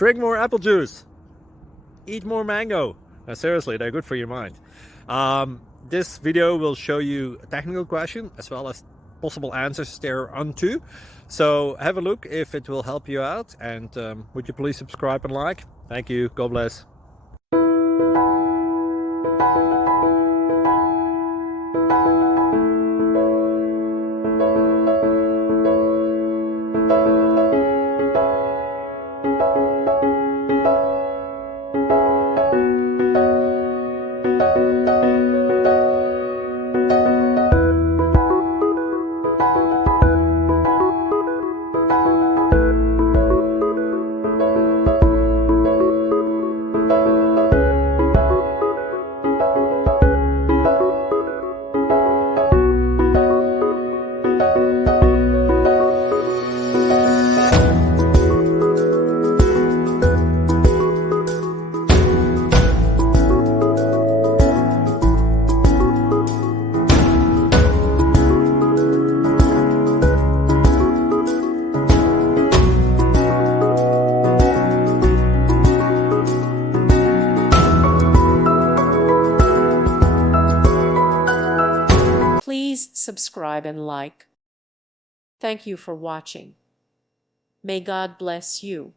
Drink more apple juice. Eat more mango. Seriously, they're good for your mind. This video will show you a technical question as well as possible answers thereunto. So have a look if it will help you out, and would you please subscribe and like? Thank you. God bless. Please subscribe and like. Thank you for watching. May God bless you.